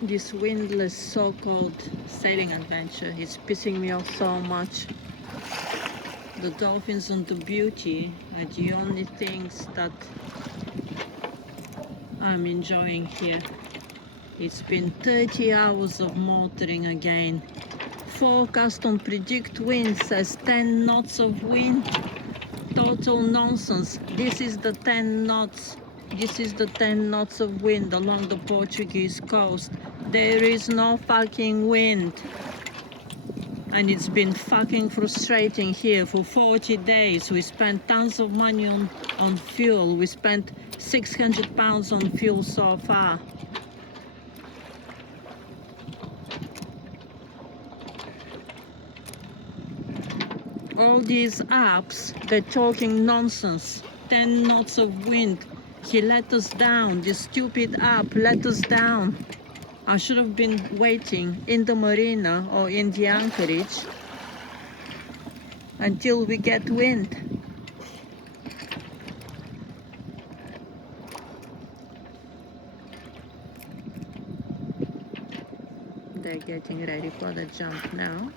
This windless so-called sailing adventure is pissing me off so much. The dolphins and the beauty are the only things that I'm enjoying here. It's been 30 hours of motoring again. Forecast on predict wind says 10 knots of wind. Total nonsense. This is the 10 knots. This is the 10 knots of wind along the Portuguese coast. There is no fucking wind. And it's been fucking frustrating here for 40 days. We spent tons of money on fuel. We spent 600 pounds on fuel so far. All these apps, they're talking nonsense. 10 knots of wind. He let us down. This stupid app let us down. I should have been waiting in the marina or in the anchorage until we get wind. They're getting ready for the jump now.